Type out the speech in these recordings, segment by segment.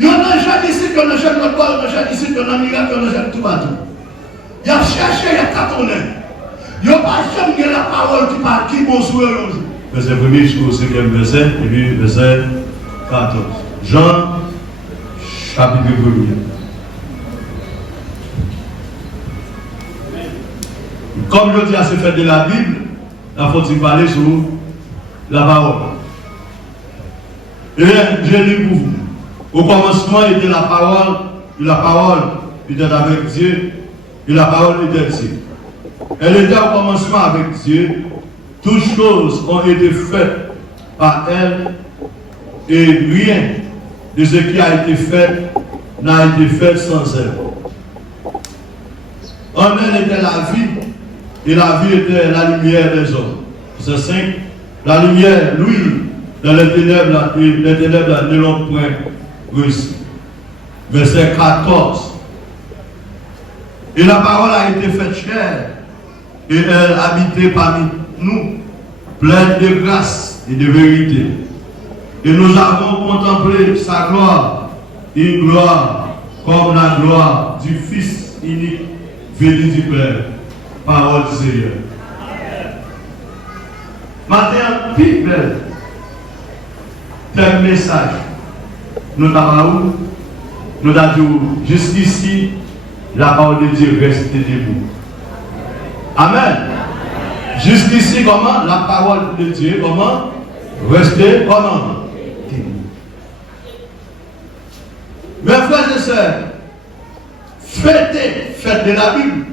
Il y a un jeune ici, il y a un jeune l'autre bord, il y a un jeune ici, il y a un miracle, il y a un jeune tout partout. Il a cherché, il a tâtonné. Il n'y a pas jamais la parole qui bon sur le jour. Verset 1er jusqu'au 5e verset, et puis verset 14. Jean, chapitre 1er. Comme je dis à ce fait de la Bible, il faut parler sur la parole. Et je lis pour vous. Au commencement était la parole était avec Dieu, et la parole était Dieu. Elle était au commencement avec Dieu. Toutes choses ont été faites par elle, et rien de ce qui a été fait n'a été fait sans elle. En elle était la vie, et la vie était la lumière des hommes. C'est simple. La lumière, lui, dans les ténèbres ne l'ont point reçu. Verset 14. Et la parole a été faite chair, et elle habitait parmi nous, pleine de grâce et de vérité. Et nous avons contemplé sa gloire, une gloire comme la gloire du Fils unique, venu du Père. Parole du Seigneur. Maintenant, plus belle, tel message, nous avons dit jusqu'ici, la parole de Dieu reste debout. Amen. Jusqu'ici, comment la parole de Dieu, comment rester comment debout. Mes frères et sœurs, fête de la Bible,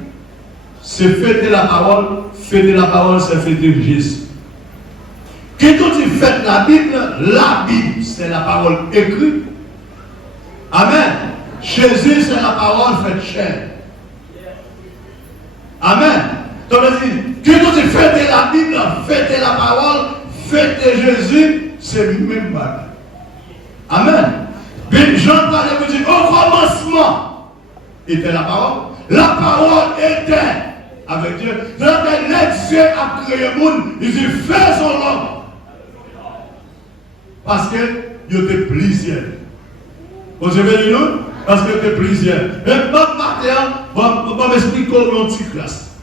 c'est fêter la parole, c'est fêter Jésus. Quand on dit fête la Bible, c'est la parole écrite. Amen. Jésus, c'est la parole faite chair. Amen. Donc, quand on dit fêter la Bible, fêter la parole, fêter Jésus, c'est le même bagage. Amen. Bien, Jean parlait, vous dit, au commencement était la parole. La parole était avec Dieu. Donc, Dieu a créé le monde, il dit, faisons l'homme. Parce que il y a plusieurs. Vous avez nous? Parce que il y a plusieurs. Mais Bob Martin va m'expliquer comment on s'y classe.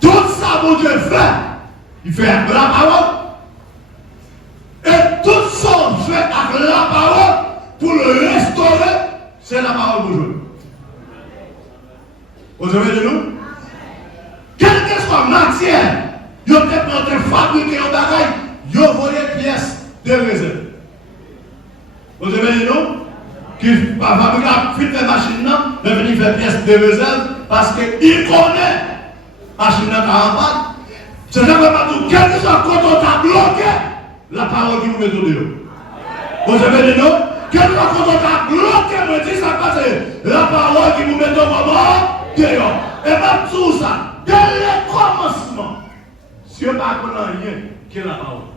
Tout ça, mon Dieu fait, il fait avec la parole. Et tout ça, on fait avec la parole pour le restaurer, c'est la parole d'aujourd'hui. Vous avez nous? Quelle que soit la matière, il y a peut-être fabriqué un bagage, il y a volé pièces de réserve. Vous avez dit non? Qui va fabriquer la machine, il va venir faire pièces de réserve parce qu'il connaît la machine à 40. C'est ça que pas tout. Quel que soit quand on t'a bloqué, la parole qui nous met au dehors. Vous avez dit non? Quel que soit quand on t'a bloqué, me dit ça passe. La parole qui nous met au moment dehors. Et même tout ça, dès le commencement, si on ne connaît rien, qui est la parole?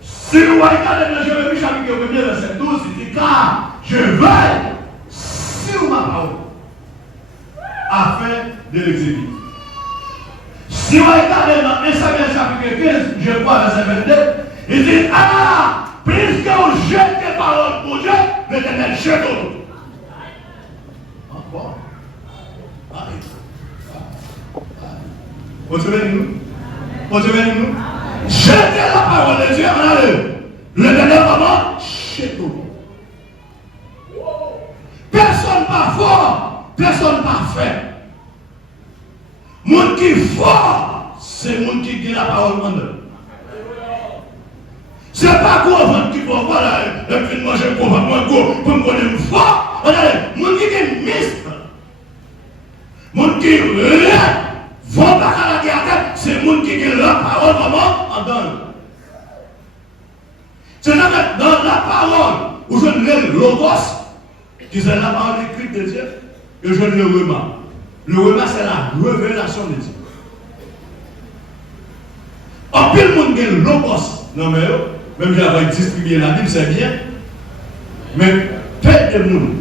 Si vous regardez dans Jérémie chapitre 1 verset 12, il dit car je veille sur ma parole afin de l'exécuter. Si vous regardez dans 1 Samuel chapitre 15, je vois verset 22, il dit ah, puisque vous jetez parole pour Dieu, l'Éternel jette l'autre. Encore. Vous souvenez-nous? Vous souvenez-nous? Jetez la parole de Dieu en eux. L'Éternel comment? Chez nous. Personne pas fort, personne parfait. Monde qui est fort, c'est monde qui dit la parole en eux. C'est pas quoi vendre qui va voilà, et puis moi je peux moi pour me connaître fort. Regardez, monde qui est miste. Monde qui vont pas à la guerre, c'est le monde qui dit la parole comment en donne. C'est dans la parole où je lis le logos, qui est la parole écrite de Dieu, et je lis le rema. Le rema, c'est la révélation de Dieu. En plus, le monde qui le logos, non mais même j'avais distribué la Bible, c'est bien, mais peu de monde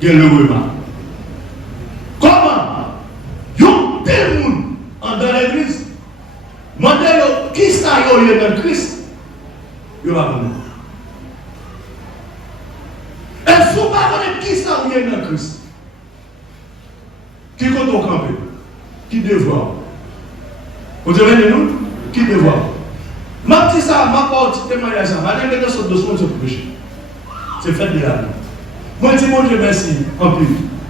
qui le rema. Comment? Tel monde dans l'église, demandez qui ça y est dans Christ, il va connaître. qui ça ou est dans Christ? Qui compte au campé? Qui devoir? Vous avez nous? Qui devoir? Ma petite ça, ma porte, témoignage ça. Ma dernière de ce dossier, c'est péché. C'est fait de la vie. Moi, je dis, mon Dieu, merci, en plus.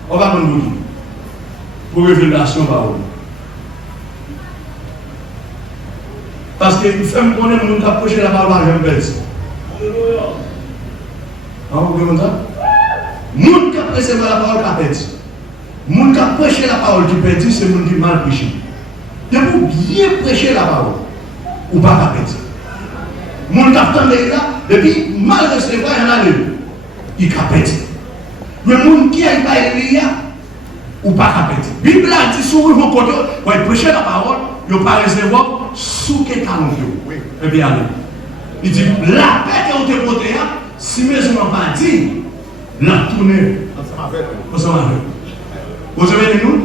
On va prendre beaucoup. Pour révélation, parole. Parce que il fait me connaître, nous approcher la parole, j'aime bien ça. Vous comprenez ça? Nous qui apprécions la parole qui perd. Nous qui prêchons la parole qui perd, c'est nous qui mal prêchent. De vous bien prêcher la parole, ou pas qu'à perdre. Nous qui attendons là, depuis mal recevoir, il y en a deux. Il a perdre. Mais nous qui n'ont pas élevé, ou pas qu'à perdre. La Bible a dit, si vous prêchez la parole, vous ne pas recevoir sous quel talent. Et bien, allez. Il dit, la paix que vous avez portée, si mes hommes n'ont pas dit, la tournée. Ensemble avec. Vous avez nous?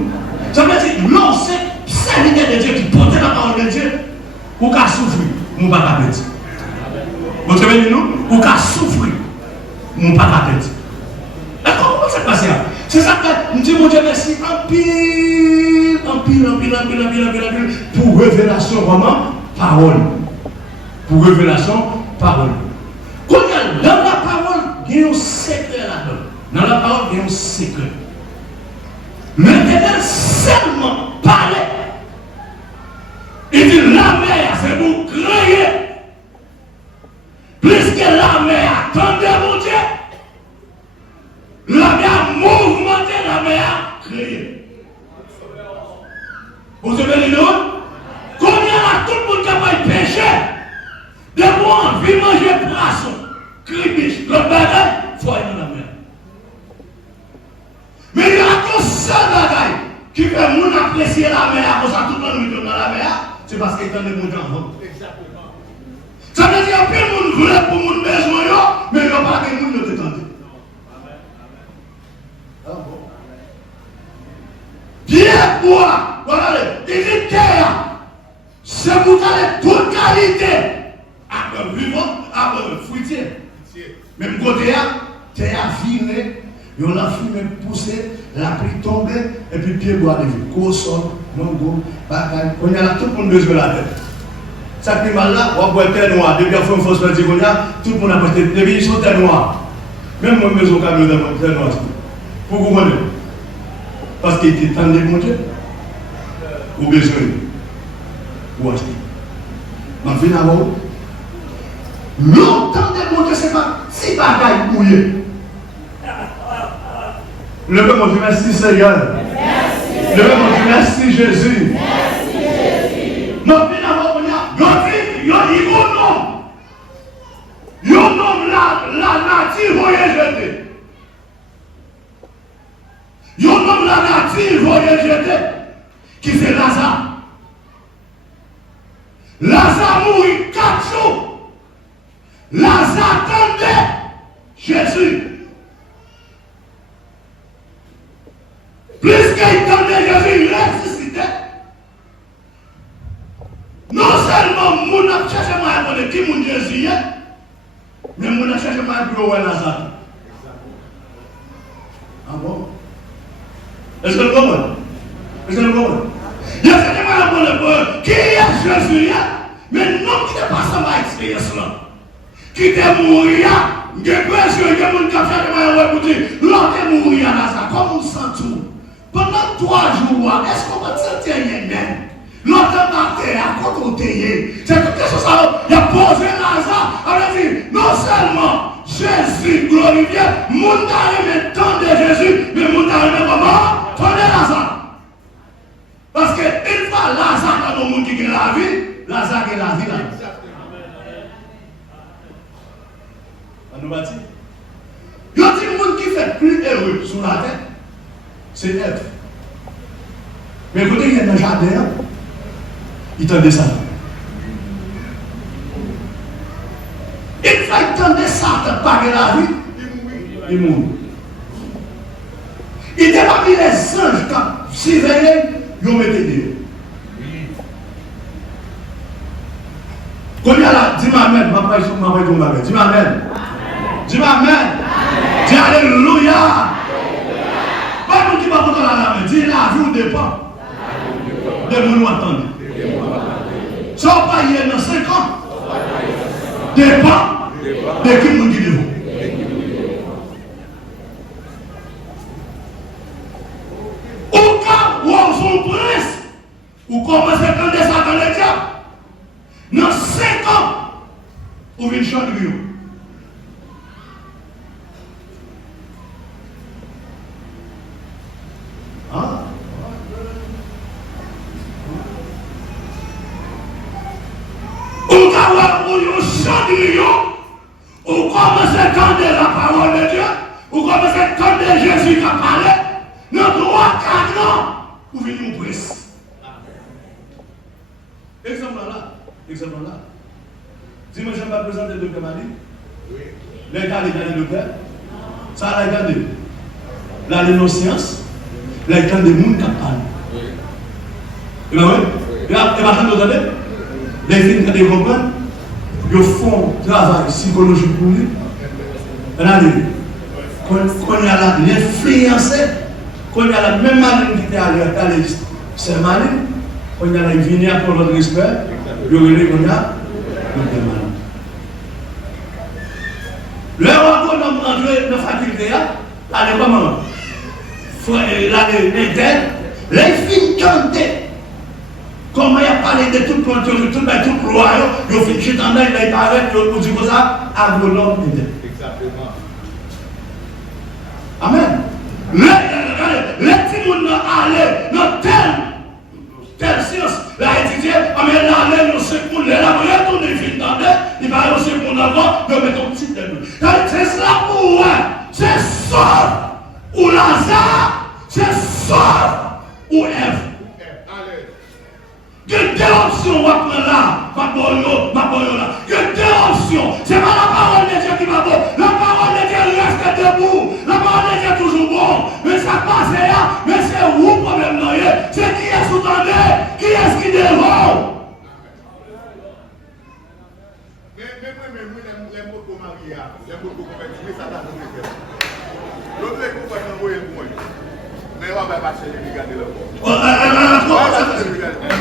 Ça veut dire, l'homme, c'est serviteur de Dieu qui porte la parole de Dieu, ou qu'à souffrir, ou pas qu'à perdre. Vous avez nous? Ou qu'à souffrir, ou pas qu'à perdre. Comment ça passe? C'est ça que nous disons, mon Dieu, merci, en pile, pour révélation, vraiment, parole. Pour révélation, parole. Quand il y a dans la parole, il y a un secret là-dedans. Dans la parole, il y a un secret. L'Éternel seulement parlait. Il dit, la mer, c'est pour créer. Plus que la mer attendait, mon Dieu, la mer a mouvementé, la mer a créé. Vous avez dit non? Combien là tout le monde capable de pécher? De moi, envie de manger poisson, cribiche, le bagage, il faut aller dans la mer. Mais il y a un seul bagage qui fait mon apprécier la mer, pour ça tout le monde dans la mer, c'est parce qu'il y a des gens avant. Ça veut dire que tout le monde voulait pour mon besoin, mais il n'y a pas de monde qui t'entend. Pierre bois, voilà, il dit terre, c'est pour garder toute qualité. Après vivant, après fruitier. Même côté, terre virée, il y a la fumée poussée, la pluie tombée, et puis pied bois de vie. Coson, mango, bagaille. On y a là, tout le monde besoin de la tête. Ça fait mal là, on voit terre noire. Depuis la fois, il faut se dire, tout le monde a posté, depuis ils sont terre noire. Même moi, je suis au camion de terre noire. Pour vous connaître. Parce qu'il était temps de monter, ou besoin, ou acheter. Mais finalement, longtemps de monter, c'est pas si bagaille mouillé. Le peuple m'a dit merci Seigneur. Le peuple m'a dit merci Jésus. Merci Jésus. Non, finalement, il y a un nom, la nature, voyez jeter. Il y a un homme la nature, voyez jeter, qui c'est Lazare. Lazare mourit 4 jours. Lazare attendait Jésus. Plus qu'il attendait Jésus, il ressuscitait. Non seulement mon a cherché à connaître qui mon Jésus est, mais mon a cherché à connaître Lazare. Ah bon? Est-ce que vous comprenez? Est-ce que vous comprenez? Il y a certainement qui est Jésus, mais non qui n'est pas ça ma expérience là. Qui est mort, il y a pression, il y a mon café de dire, l'autre est mort là, ça, comme on sent tout. Pendant 3 jours, est-ce qu'on va se sentir même? L'autre est à côté, c'est quelque chose ça, il a posé Lazare, il a dit, non seulement Jésus glorifié, mon arrivé temps de Jésus, mais mon arrivé comment? Prenez Lazare. Parce que une fois Lazare dans le monde qui a la vie, Lazare est la vie là. On nous bâtit. Il y a des gens qui fait plus heureux sur la terre, c'est Ève. Mais écoutez, il y a un jardin, il tendait ça. Une fois il tendait ça, pas de la vie, il mourit. Il était parmi les anges quand surveillés, ils ont mis des. Quand il y a là, dis-moi Amen, dis-moi Amen. Dis-moi Amen. Dis Alléluia. de nous attendre. Ça va pas y aller dans 5 ans. Dépend de qui nous dit de vous. Au cas où on son prince, ou commencez à prendre ça dans le diable, dans 5 ans, vous venez changer de vous. Ou commencez à entendre la parole de Dieu, ou commencez à entendre Jésus qui a parlé, dans 3-4 ans, vous venez au prince. Exemple là. Dis-moi, je ne vais pas présenter le docteur Mali. Oui. L'État a regardé le docteur. Ça a regardé. La l'innocence, l'État des monde qui parle. Oui. Et bien oui. Et maintenant, vous entendez? Les filles qui comprennent. Ils font un travail psychologique pour lui. Regardez, quand il y a l'influencé, quand il y a la même manière qui était à l'église, c'est manière, quand il y a la venue pour notre respect, il y a le malade. Le rencontre dans la faculté, allez comment? Les filles chantaient. Comment il a parlé de tout le tout royaume, il a fait chier dans l'air, il a parlé, il a dit comme ça, agronome. Exactement. Amen. Les petits gens allaient dans telle science, là, étudier, mais là, allez, nous sommes pour les là, on retourne, il vient dans l'air, il va aussi pour encore, il met un petit début. C'est cela pour eux, c'est ça, ou Lazare, c'est ça, ou Ève. Il y a deux options, on va prendre là, ma bonne là. Il y a deux options. Ce n'est pas la parole de Dieu qui va bon. La parole de Dieu reste debout. La parole de Dieu est toujours bon. Mais ça passe là, mais c'est où le problème non? C'est qui est sous-tendu, qui est-ce qui devant? Mais les mots pour Maria, les mots pour convertir, ça t'a donné quelque chose. L'autre est pour faire envoyer le point. Mais on va passer les regarder le point.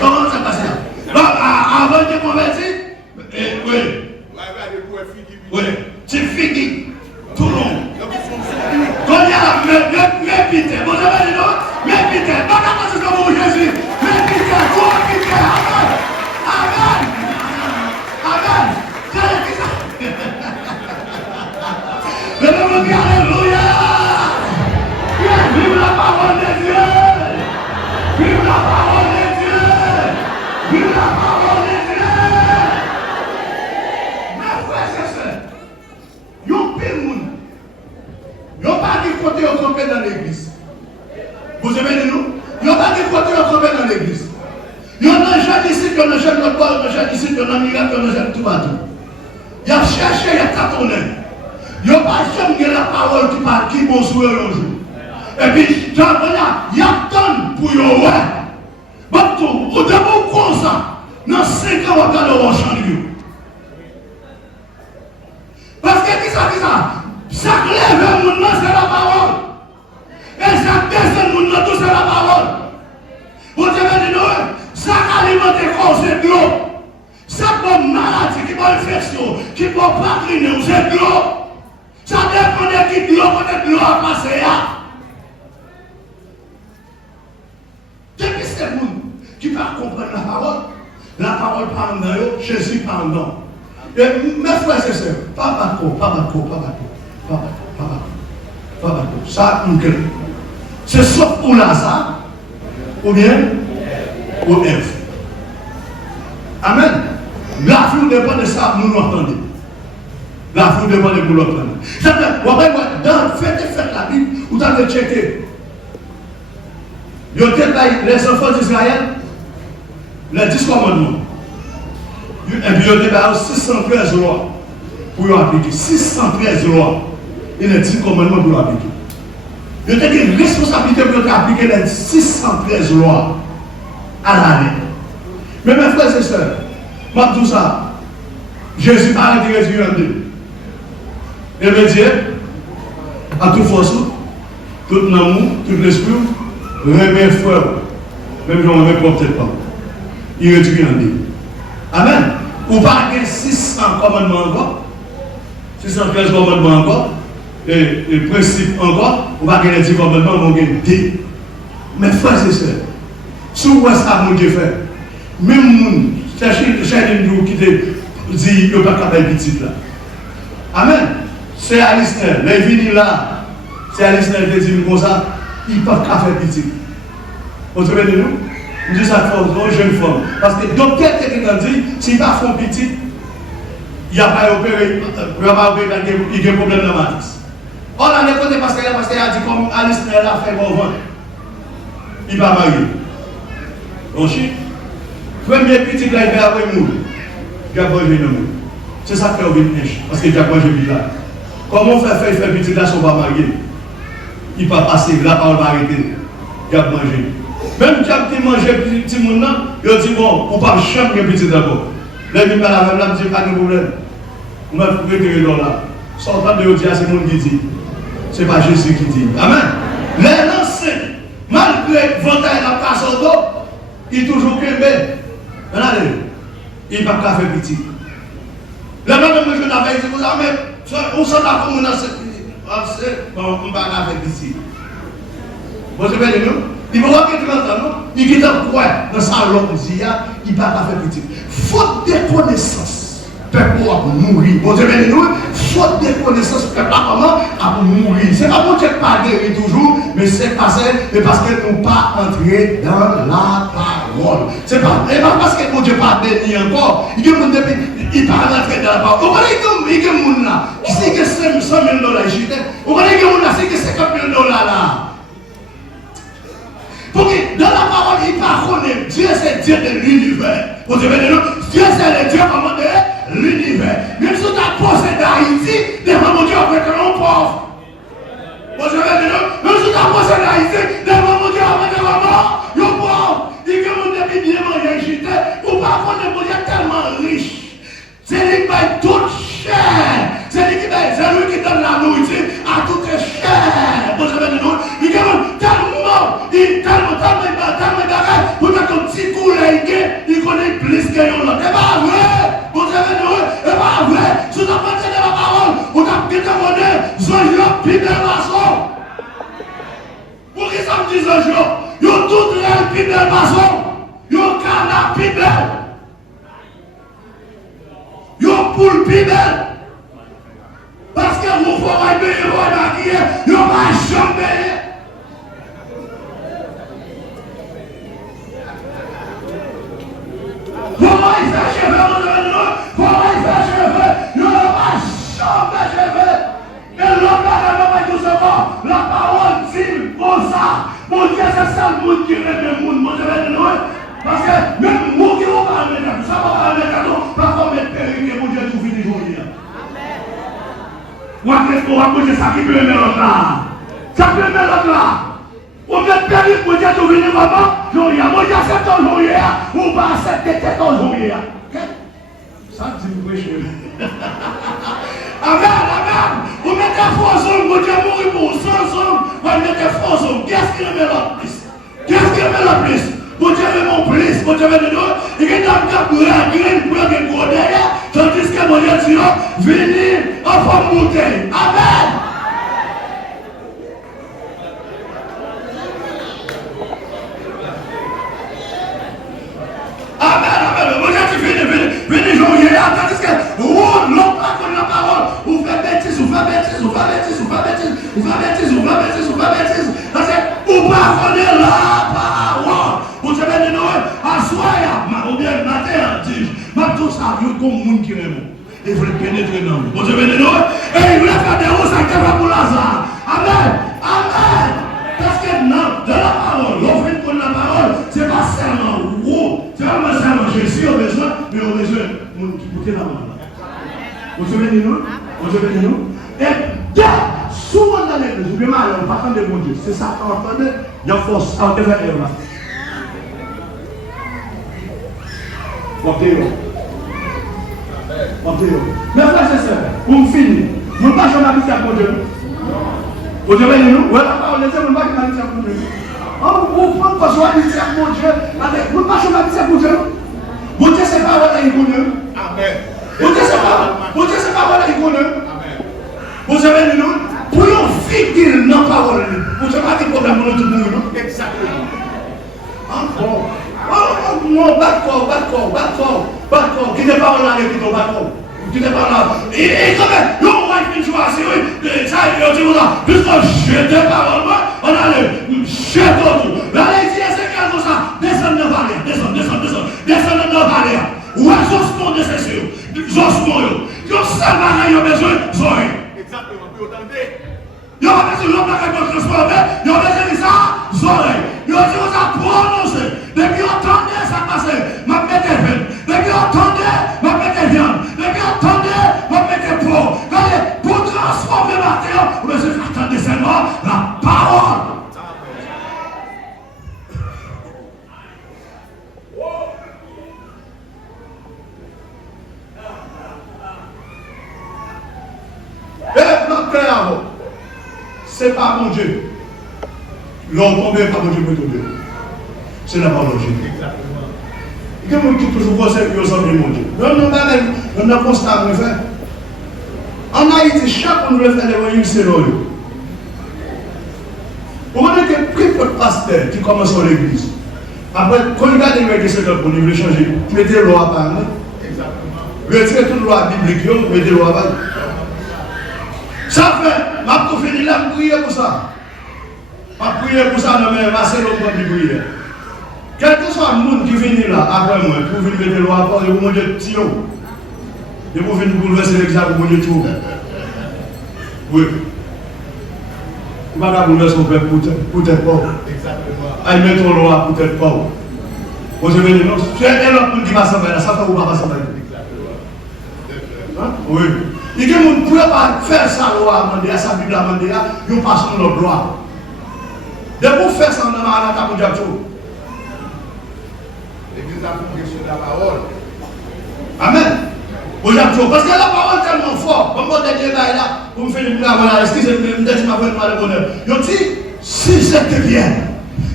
Comment ça passe là? Avant de convertir? Oui. Oui. C'est fini. Tout le monde. Quand il y a mes pitiés, vous avez dit non? Mes pitiés. Pas d'accord, c'est comme Jésus. Mes pitiés, toi, pitié. Amen. Amen. C'est qui ça? Le nom de Dieu, alléluia. Vive la parole de Dieu. Vive la parole de Dieu. Vive la parole de Dieu. Mes frères et sœurs, yon pile moun. Yon pas dit côté yon trompé dans l'église. Vous aimez nous? Yon pas dit côté yon trompé dans l'église. Yon n'a jamais ici, yon n'a jamais l'autre bord, yon n'a jamais ici, yon n'a miracle, yon n'a jamais tout partout. Yon a cherché, yon a tâtonné. Yon pas jamais la parole qui parle, qui bon sur un jour. Et puis, il y a tant pour yon ouais. Bateau, au début comme ça, dans 5 ans, on va garder au champ de Dieu. Parce que qui ça? Chaque lève mon nom, c'est la parole. Et chaque descend mon nom, tout c'est la parole. Vous avez dit non, chaque aliment corps, c'est de l'eau. Chaque bonne maladie, qui bonne infection, qui peut pas griner, c'est de l'eau. Ça dépend de qui de l'eau, peut-être de l'eau à passer là. Depuis ces gens qui ne comprennent la parole parle dans eux, Jésus parle dans. Et mes frères et sœurs, pas d'accord. Ça, c'est sauf pour Lazare, ou bien pour Ève. Amen. La vie dépend de ça, nous l'entendons. La vie dépend de nous l'entendons. Faites la Bible, vous avez checké. Les enfants d'Israël, les 10 commandements. Et puis ils ont débarqué 613 lois pour y appliquer. 613 lois. Et les 10 commandements pour y appliquer. Ils ont une responsabilité pour appliquer les 613 lois à l'année. Mais mes frères et sœurs, moi tout ça, Jésus parle de Jésus en deux. Il veut dire, à toute force, tout l'amour, tout l'esprit, remet frère. Même si on ne peut peut-être pas. Il retire en dit. Amen. Ou pas que 600 commandements encore, 613 commandements encore, et principe encore, ou pas que les 10 commandements, on va gagner. Mais frère, c'est ça. Si vous voyez ça, mon Dieu fait, même si vous qui dit qu'il n'y a pas de petit là. Amen. C'est Alistair, les vignes là, c'est Alistair qui dit comme ça, ils ne peuvent pas faire petit. Vous savez de nous? Je dis ça pour une jeune femme. Parce que le docteur quelqu'un dit, s'il va faire petit, il n'y a pas opéré, il y a un problème dans la matrice. On a l'écouté parce qu'elle a dit comme Alistair l'a fait bon vent. Il va marier. Donc, premier petit là, il va avoir mourir. Il va manger dans le. C'est ça qui fait au village. Parce qu'il a mangé le village. Comment faire petit là, si on va marier? Il va passer, la parole va arrêter. Il va manger. Même quand tu manges petit monde, il dit bon, on ne peut pas changer petit d'abord. Là, il me dit pas de problème. On va retirer là. Sortant de dire, c'est le monde qui dit. Ce n'est pas Jésus qui dit. Amen. Les lancers, malgré votre la passe au dos, il est toujours créé. Regardez, il ne peut pas faire petit. Là, même je l'avais dit, vous savez, on s'en a comme on a on va faire petit. Vous savez, nous? Il va voir quelque chose, non? Il dit quoi dans sa langue, il ne peut pas faire petit. Faute de connaissance, peuple va mourir. Vous savez, nous? Faute de connaissance, peuple va mourir. Ce n'est pas pour Dieu pas guérir toujours, mais c'est parce que nous pas entré dans la parole. C'est pas parce que Dieu pas béni encore. Il ne pas rentrer dans la parole. Vous voyez qu'il y a des gens là, qui c'est que $100 000 jetés. Vous voyez qu'il y a des gens là, c'est que $50 000 là. Pour que dans la parole, il ne Dieu c'est Dieu de l'univers. Vous savez, Dieu c'est le Dieu de l'univers. Même si tu as posé d'Haïti, des mamans Dieu avec un pauvre. Vous savez, même si tu as posé d'Haïti, des mamans Dieu avec un pauvre. Il y a des gens qui bien manger, ou pas qu'on est tellement riche. C'est lui qui va tout cher. C'est lui qui donne la nourriture à tout cher. Vous savez, il y a tellement d'arrêt pour que ton petit coup il connaît plus que l'autre. C'est pas vrai. Vous savez, c'est pas vrai. Si tu as pensé de la parole, vous avez bien demandé, Zonjo, pide maçon. Pour qui ça me dit Zonjo? Ils ont tout réel pide maçon. Ils ont canard pide. Ils ont poule pide. Parce que vous ferez payer votre maquillé, ils ne vont pas jamais payer. Comment il fait cheveux, comment il fait cheveux, il ne va pas jamais cheveux. Et l'autre va tout simplement, la parole dit comme ça. Mon Dieu, c'est ça le monde qui rêve le monde, mon Dieu, parce que même moi qui ne pas mettre, ça va pas mettre, pas comme mettre péril, mon Dieu, tout finit de journée. Moi, qu'est-ce qu'on va poser ça qui peut aimer l'autre là? Ça peut aimer l'autre là. On met péril pour dire tout finit maman, journée. Moi, j'accepte ton journée, ou pas accepter ton journée. Ça, c'est une vraie chose. Amen, amen. Vous mettez faux hommes, vous dites mourir pour 100 hommes, vous mettez faux hommes. Qu'est-ce qui aime le plus? Qu'est-ce qui aime le plus? Vous dites mon plus, vous dites de nous, il y a un gars pour la graine, pour la graine derrière, tandis que mon Dieu dit, venez en forme bouteille. Amen. Amen, amen. Mon Dieu dit, venez jouer, tandis que, l'on pas connaît la parole, vous faites bêtise, vous faites bêtise, vous faites bêtise, vous faites bêtise, vous faites bêtise, vous faites bêtise, vous faites bêtise, parce que vous pas connaît la parole. Vous savez, de nous, à soir, ou bien matin, dis-je, ma tout ça, il y a comme monde qui aime. Il voulait pénétrer dans nous. Vous savez, de nous, et il voulait faire des roses à Keva pour Lazare. Amen, amen. Parce que dans la parole, l'offre pour la parole, c'est pas seulement vous, c'est pas seulement Jésus au besoin, mais au besoin, nous qui la parole. Vous savez, de nous, vous savez, de nous, et souvent dans l'église, vous mal, on va attendre mon Dieu. C'est ça qu'on entend, il y a force à faire là. Montez. Mais frère, c'est ça. Vous finissez. Nous ne pouvons pas habiter à mon Dieu. Vous devez nous. Ou la parole de Dieu, nous ne pouvons pas habiter à mon Dieu. On prend pas soin de mon Dieu. Vous ne marchez pas de mon Dieu. Mon Dieu, c'est pas voilà, il connaît. Amen. Mon Dieu, c'est pas voilà, il connaît. Amen. Vous avez dit nous, pour une figure dans la parole, vous n'avez pas de problème pour tout le monde. Exactement. Encore. Oh, non, d'accord. Qui n'est pas là, qui n'est pas là. Qui n'est pas là. Et quand même, on va une choisir, ça, il dit, puisque je te parle, on allait, je te tout. Là, il dit, c'est quelque chose, descends dans la vallée, descends dans la vallée. Où est-ce que c'est sûr? J'osmons, yo, ça va, il y a besoin, zoé. Exactement. Puis attendez. Il y a besoin de l'homme qui transformer, il y a besoin de ça, zoé. Il y a besoin de prononcer. Depuis entendez ça passer, m'a mettez peine. Depuis entendez, m'a mettez viande. Depuis entendez, m'a mettez peau. Pour transformer la terre, vous devez attendre seulement la parole. Et notre cœur, c'est pas mon Dieu. L'on tombe pas mon Dieu pour tomber. C'est la parole de Dieu. Exactement. Et que vous dites toujours conseil que vous avez mon Dieu. On a constat de faire. En Haïti, chaque fois que nous faisons des voyages, c'est l'eau. Vous voyez que plus de pasteurs qui commencent à l'église, après, quand vous regardez les règles pour nous changer, mettez l'eau à part. Exactement. Retirez toute loi biblique, mettez l'eau à part. Ça fait, ma tout fini là, je prie pour ça. Je prie pour ça, mais ma seule l'homme qui prie. Quel que soit le monde qui vient là, après moi, pour venir mettre l'eau à part, et vous manger de petit eau. Et vous venez bouleverser l'examen, vous manger tout. Oui. Vous ne pouvez pas bouleverser son père pour être pauvre. Exactement. Aïe, mettons l'eau à pour être pauvre. Vous avez dit non, c'est un autre qui va s'en faire, ça fait ou pas s'en faire. Oui. Il dit, vous ne pouvez pas faire ça, loi, à sa Bible, à vous passez dans notre droit. De vous faire ça, on a un attaque de tout. L'église a fondé sur la parole. Amen. Parce que la parole est tellement forte. Comme vous dites, là, vous me faites une blague, voilà, excusez-moi, je me dis, le bonheur. Je dis, si j'étais bien,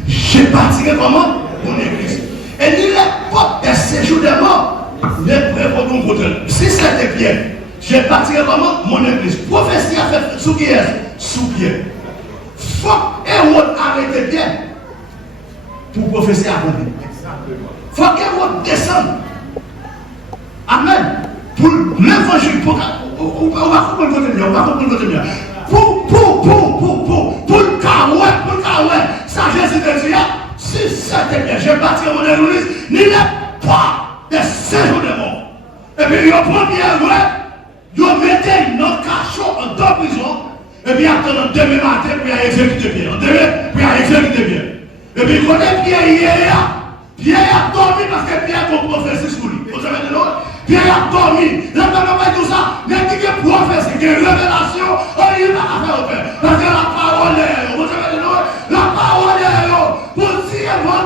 je partirais comment? Mon église. Et ni les portes de séjour des morts ne pourraient pas nous contrôler. Si c'était bien, je partirais comment? Mon église. Prophétie a fait sous pied. Sous pied. Faut et on arrête bien pour prophétie accomplir. Exactement. Faut qu'on descende. Amen. Pour l'évangile, pour le carouet, ça Jésus te dit, si c'était bien, je bâtis mon église, ni les pas de séjour de mort. Et puis, il prend bien vrai, il mettait notre cachot en deux prisons, et puis attendant demain matin, puis à exécuter bien. Puis à exécuter bien. Et puis, quand Pierre a dormi parce que Pierre a prophétie sur lui. Vous savez de l'autre? Pierre a dormi. Là, quand on va tout ça, il dit que prophétie, que révélation, il va faire au père. Parce que la parole est, vous savez de l'autre? La parole est, pour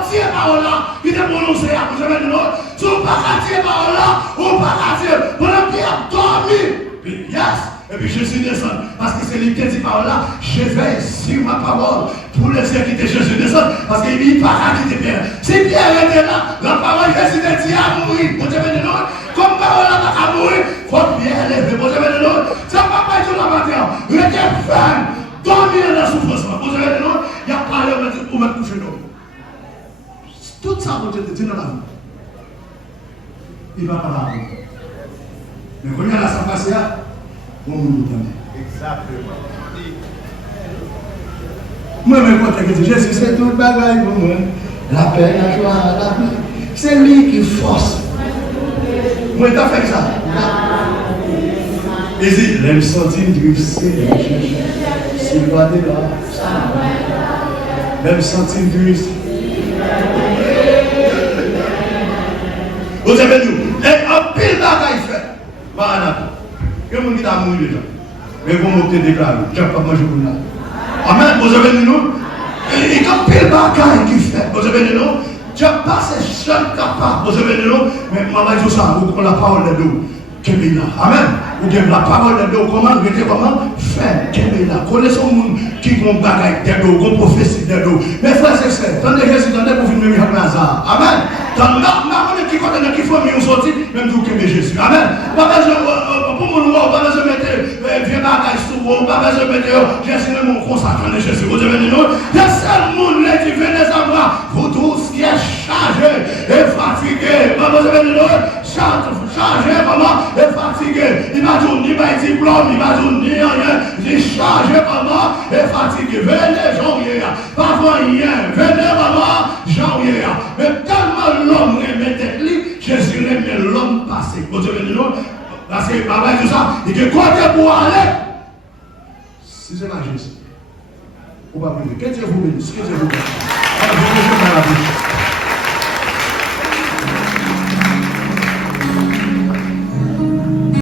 dire, parole là, il est prononcé, vous savez de l'autre? Si on ne peut pas dire parole là, on ne peut pas dire. Voilà, Pierre a dormi. Puis, yes. Et puis Jésus descend, parce que c'est lui qui dit par là, je vais sur ma parole pour l'exécuter. Jésus descend, parce qu'il dit pas quitter Pierre. Si Pierre était là, la parole Jésus dit à mourir. Vous avez de l'autre, comme parole là à mourir, il faut que Pierre lève. Vous avez de l'autre, ça ne va pas être la matière. Il était ferme, dormir dans la souffrance. Vous avez de l'autre, il a parlé pour mettre coucher d'homme. Tout ça, vous avez dit dans la vie. Il va pas là. Mais quand il y a la salle Exactement. Moi-même, quand je dis Jésus, c'est tout le bagage pour moi. La paix, la joie, la paix. C'est lui qui force. Moi, tu as fait ça. Et dit, l'aime sentir du c'est pas de là. L'aime sentir du vous avez dit, et un pile bagaille fait. Voilà. Que mon dit à mourir déjà. Mais vous m'avez déclaré, je n'ai pas mangé pour là. Amen, vous avez dit nous. Et quand pile bagaille qui fait, vous avez dit nous, tu n'as pas ces jeunes capables, vous avez dit nous, mais maman dit ça, vous prenez la parole de nous. Amen. Vous avez la parole de nous, comment, comment faire, Kemela. Connaissez le monde qui vont bagaille d'eau, qu'on prophétie d'eau. Mais frères et sœurs, tendez Jésus, tendez pour finir avec Lazare. Amen. Dans la qui connaît qui faut mieux sortir, même tout que Jésus. Amen. Pas besoin pour mon roi, pas besoin de mettre vieux bagaille sur vous, pas besoin de mettre Jésus mon consacré de Jésus. Vous devez dire, il y a seul monde qui vient les avoir, vous tous qui êtes chargés et fatigués. Pas besoin de dire, chargé, maman, et fatigué. Il m'a dit, ni pas diplôme, il m'a dit, ni rien. Il dit, chargé, maman, et fatigué. Venez, janvier, pas rien. Venez, maman, janvier. Mais tellement l'homme remet tête, Jésus remet l'homme passé. Vous devez dire, parce que papa dit ça, il dit, côté pour aller. Si c'est la Jésus, on va prier. Que Dieu vous bénisse, que Dieu vous bénisse.